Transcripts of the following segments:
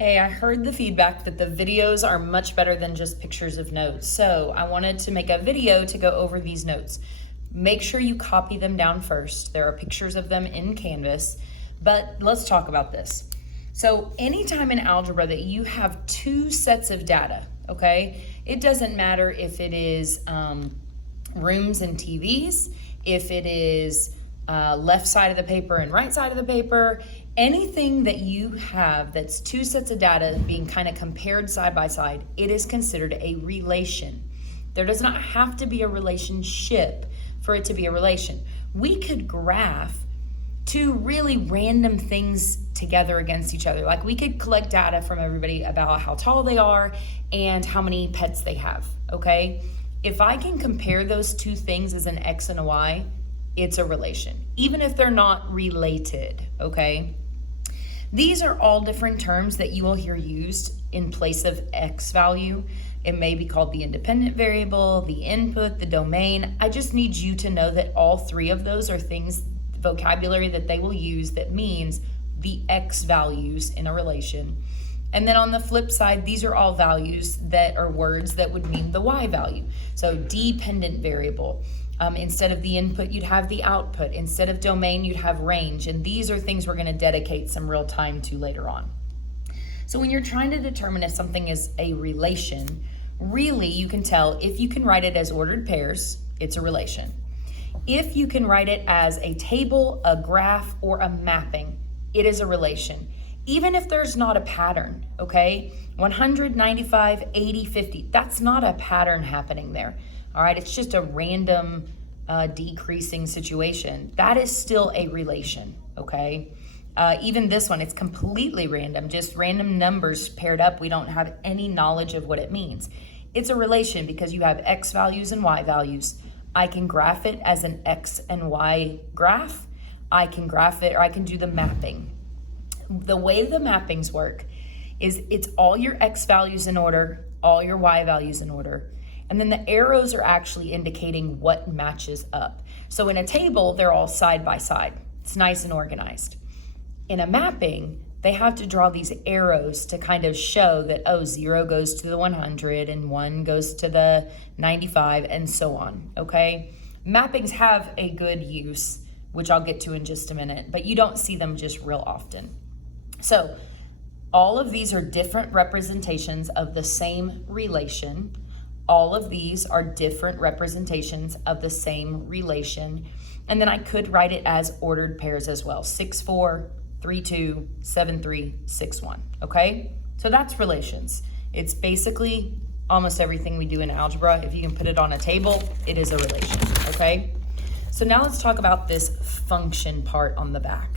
Hey, I heard the feedback that the videos are much better than just pictures of notes. So I wanted to make a video to go over these notes. Make sure you copy them down first. There are pictures of them in Canvas, but let's talk about this. So anytime in algebra that you have two sets of data, okay, it doesn't matter if it is rooms and TVs, if it is left side of the paper and right side of the paper, anything that you have that's two sets of data being kind of compared side by side, it is considered a relation. There does not have to be a relationship for it to be a relation. We could graph two really random things together against each other. Like we could collect data from everybody about how tall they are and how many pets they have, okay? If I can compare those two things as an X and a Y, it's a relation, even if they're not related, okay? These are all different terms that you will hear used in place of X value. It may be called the independent variable, the input, the domain. I just need you to know that all three of those are things, vocabulary that they will use that means the X values in a relation. And then on the flip side, these are all values that are words that would mean the Y value. So dependent variable. Instead of the input, you'd have the output. Instead of domain, you'd have range. And these are things we're going to dedicate some real time to later on. So when you're trying to determine if something is a relation, really you can tell if you can write it as ordered pairs, it's a relation. If you can write it as a table, a graph, or a mapping, it is a relation. Even if there's not a pattern, okay? 100, 95, 80, 50, that's not a pattern happening there. All right, it's just a random decreasing situation. That is still a relation, okay? Even this one, it's completely random, just random numbers paired up. We don't have any knowledge of what it means. It's a relation because you have X values and Y values. I can graph it as an X and Y graph. I can graph it, or I can do the mapping. The way the mappings work is it's all your X values in order, all your Y values in order. And then the arrows are actually indicating what matches up. So in a table, they're all side by side. It's nice and organized. In a mapping, they have to draw these arrows to kind of show that, oh, 0 goes to the 100 and 1 goes to the 95 and so on, okay? Mappings have a good use, which I'll get to in just a minute, but you don't see them just real often. So all of these are different representations of the same relation. All of these are different representations of the same relation. And then I could write it as ordered pairs as well. 6, 4, 3, 2, 7, 3, 6, 1, okay? So that's relations. It's basically almost everything we do in algebra. If you can put it on a table, it is a relation, okay? So now let's talk about this function part on the back.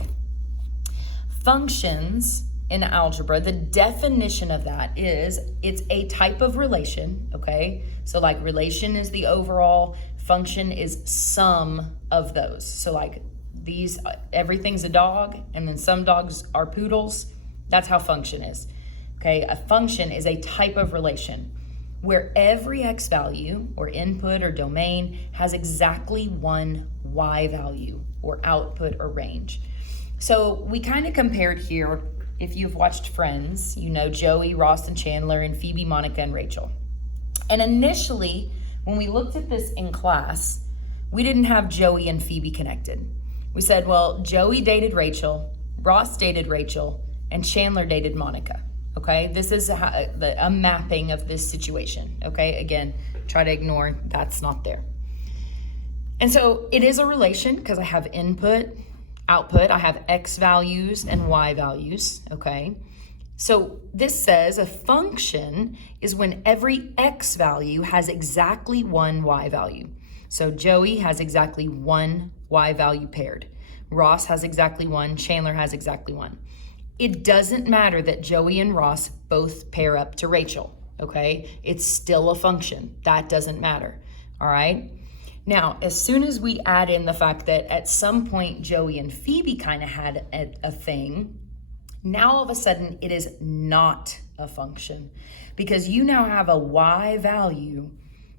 Functions in algebra, the definition of that is it's a type of relation, okay? So like relation is the overall, function is some of those. So like these, everything's a dog, and then some dogs are poodles. That's how function is, okay? A function is a type of relation where every X value or input or domain has exactly one Y value or output or range. So we kind of compared here. If you've watched Friends, you know Joey, Ross, and Chandler, and Phoebe, Monica, and Rachel. And initially, when we looked at this in class, we didn't have Joey and Phoebe connected. We said, well, Joey dated Rachel, Ross dated Rachel, and Chandler dated Monica, okay? This is a mapping of this situation, okay? Again, try to ignore that's not there. And so it is a relation because I have input, output, I have X values and Y values, okay? So this says a function is when every X value has exactly one Y value. So Joey has exactly one Y value paired. Ross has exactly one, Chandler has exactly one. It doesn't matter that Joey and Ross both pair up to Rachel, okay? It's still a function. That doesn't matter, all right? Now, as soon as we add in the fact that at some point Joey and Phoebe kind of had a thing, now all of a sudden it is not a function because you now have a Y value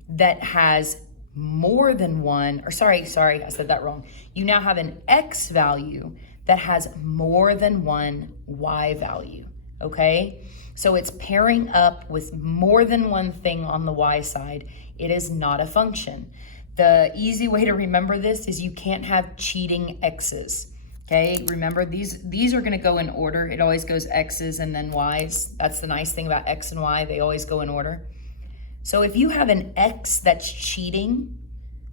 that has more than one, or sorry, I said that wrong. You now have an X value that has more than one Y value, okay? So it's pairing up with more than one thing on the y side. It is not a function. The easy way to remember this is you can't have cheating x's, okay? Remember, these are gonna go in order. It always goes x's and then y's. That's the nice thing about x and y, they always go in order. So if you have an x that's cheating,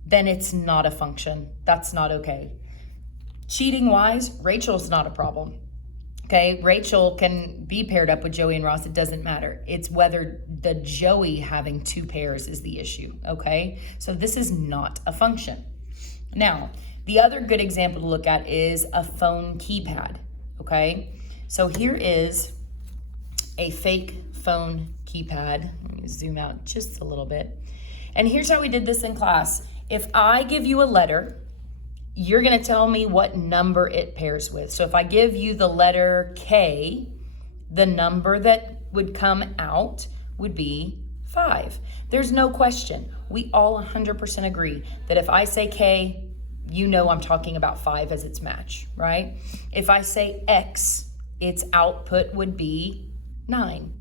then it's not a function. That's not okay. Cheating wise, Rachel's not a problem. Okay, Rachel can be paired up with Joey and Ross. It doesn't matter. It's whether the Joey having two pairs is the issue, okay? So this is not a function. Now, the other good example to look at is a phone keypad, okay? So here is a fake phone keypad. Let me zoom out just a little bit. And here's how we did this in class. If I give you a letter, you're gonna tell me what number it pairs with. So if I give you the letter K, the number that would come out would be 5. There's no question. We all 100% agree that if I say K, you know I'm talking about 5 as its match, right? If I say X, its output would be 9.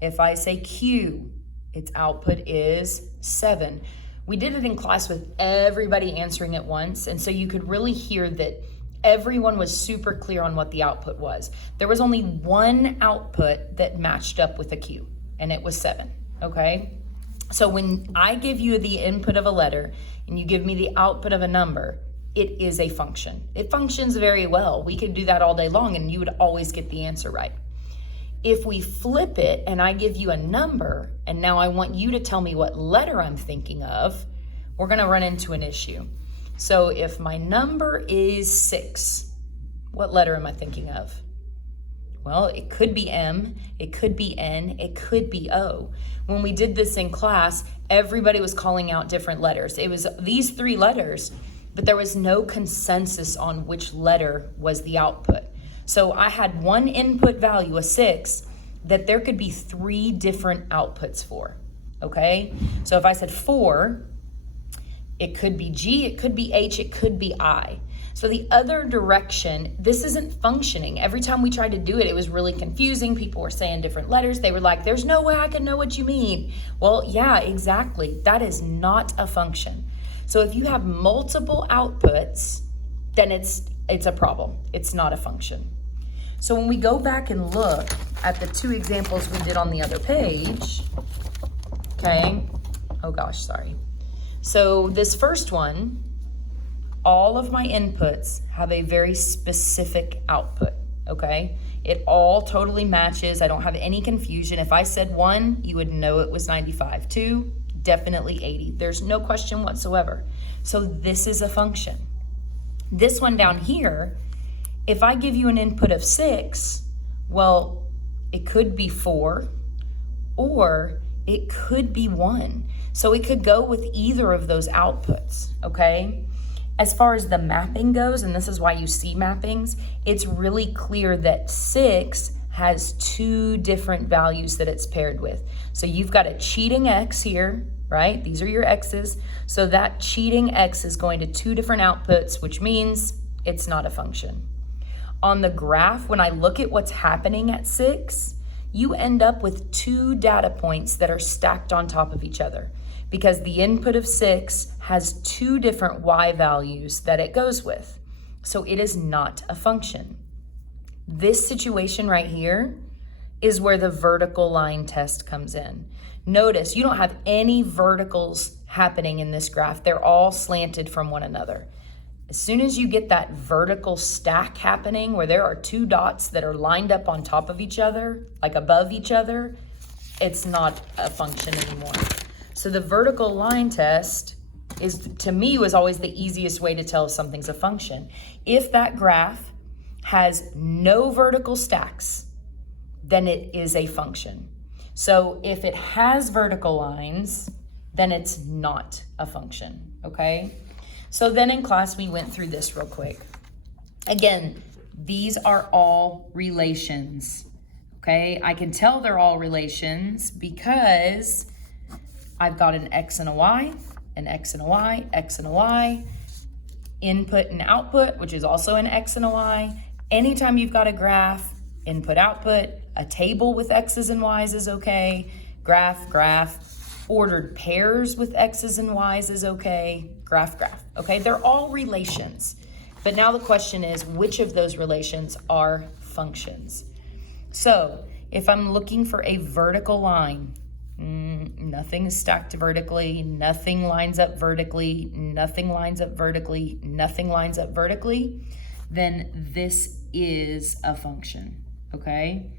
If I say Q, its output is 7. We did it in class with everybody answering at once, and so you could really hear that everyone was super clear on what the output was. There was only one output that matched up with a Q, and it was 7, okay? So when I give you the input of a letter and you give me the output of a number, it is a function. It functions very well. We could do that all day long and you would always get the answer right. If we flip it and I give you a number and now I want you to tell me what letter I'm thinking of, we're gonna run into an issue. So if my number is 6, what letter am I thinking of? Well, it could be M, it could be N, it could be O. When we did this in class, everybody was calling out different letters. It was these 3 letters, but there was no consensus on which letter was the output. So I had one input value, a 6, that there could be 3 different outputs for, okay? So if I said 4, it could be G, it could be H, it could be I. So the other direction, this isn't functioning. Every time we tried to do it, it was really confusing. People were saying different letters. They were like, there's no way I can know what you mean. Well, yeah, exactly. That is not a function. So if you have multiple outputs, then it's a problem. It's not a function. So when we go back and look at the 2 examples we did on the other page, okay, oh gosh, sorry. So this first one, all of my inputs have a very specific output, okay? It all totally matches. I don't have any confusion. If I said 1, you would know it was 95. 2, definitely 80. There's no question whatsoever. So this is a function. This one down here, if I give you an input of 6, well, it could be 4 or it could be 1. So it could go with either of those outputs, okay? As far as the mapping goes, and this is why you see mappings, it's really clear that 6 has 2 different values that it's paired with. So you've got a cheating X here, right? These are your X's. So that cheating X is going to 2 different outputs, which means it's not a function. On the graph, when I look at what's happening at 6, you end up with 2 data points that are stacked on top of each other because the input of 6 has 2 different Y values that it goes with. So it is not a function. This situation right here is where the vertical line test comes in. Notice you don't have any verticals happening in this graph. They're all slanted from one another. As soon as you get that vertical stack happening where there are 2 dots that are lined up on top of each other, like above each other, it's not a function anymore. So the vertical line test is, to me, was always the easiest way to tell if something's a function. If that graph has no vertical stacks, then it is a function. So if it has vertical lines, then it's not a function, okay? So then in class, we went through this real quick. Again, these are all relations, okay? I can tell they're all relations because I've got an X and a Y, an X and a Y, X and a Y, input and output, which is also an X and a Y. Anytime you've got a graph, Input, output, a table with X's and Y's is okay. Graph, graph, ordered pairs with X's and Y's is okay. Graph, graph, okay? They're all relations. But now the question is, which of those relations are functions? So if I'm looking for a vertical line, nothing is stacked vertically, nothing lines up vertically, nothing lines up vertically, nothing lines up vertically, then this is a function, okay?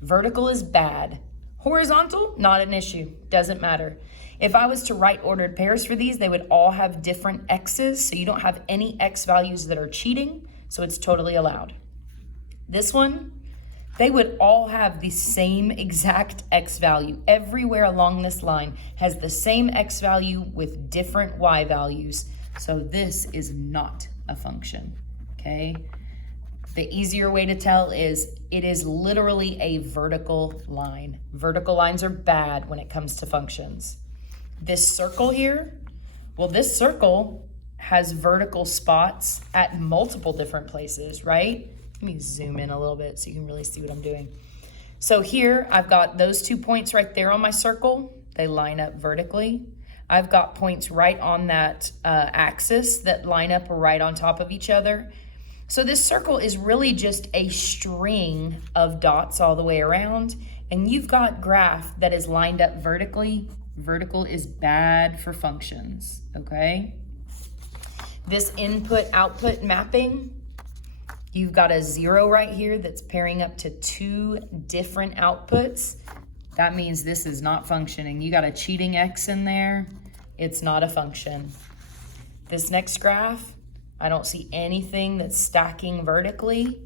Vertical is bad. Horizontal, not an issue, doesn't matter. If I was to write ordered pairs for these, they would all have different x's, so you don't have any x values that are cheating, so it's totally allowed. This one, they would all have the same exact x value. Everywhere along this line has the same x value with different y values, so this is not a function, okay? The easier way to tell is it is literally a vertical line. Vertical lines are bad when it comes to functions. This circle here, well, this circle has vertical spots at multiple different places, right? Let me zoom in a little bit so you can really see what I'm doing. So here I've got those 2 points right there on my circle. They line up vertically. I've got points right on that axis that line up right on top of each other. So this circle is really just a string of dots all the way around, and you've got graph that is lined up vertically. Vertical is bad for functions, okay? This input-output mapping, you've got a 0 right here that's pairing up to 2 different outputs. That means this is not functioning. You got a cheating x in there. It's not a function. This next graph, I don't see anything that's stacking vertically,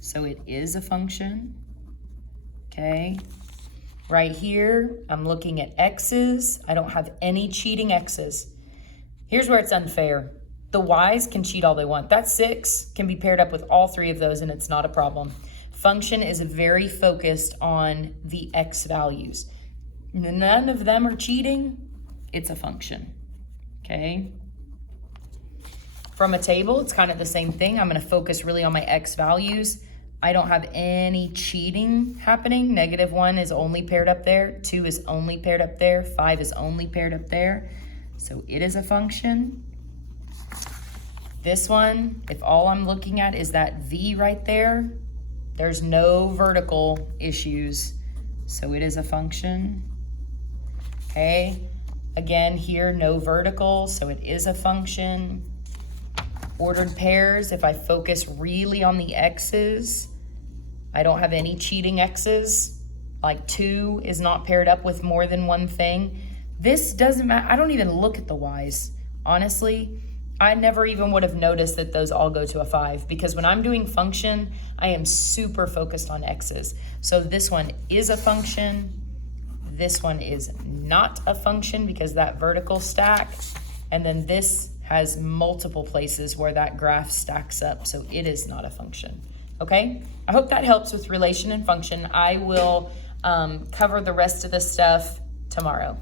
so it is a function, okay? Right here, I'm looking at x's. I don't have any cheating x's. Here's where it's unfair. The y's can cheat all they want. That 6 can be paired up with all 3 of those and it's not a problem. Function is very focused on the x values. None of them are cheating. It's a function, okay? From a table, it's kind of the same thing. I'm going to focus really on my x values. I don't have any cheating happening. -1 is only paired up there. 2 is only paired up there. 5 is only paired up there. So it is a function. This one, if all I'm looking at is that V right there, there's no vertical issues. So it is a function. Okay. Again, here, no vertical, so it is a function. Ordered pairs, if I focus really on the x's, I don't have any cheating x's. Like 2 is not paired up with more than one thing. This doesn't matter. I don't even look at the y's. Honestly, I never even would have noticed that those all go to a 5 because when I'm doing function, I am super focused on x's. So this one is a function. This one is not a function because that vertical stack. And then this has multiple places where that graph stacks up, so it is not a function, okay? I hope that helps with relation and function. I will cover the rest of this stuff tomorrow.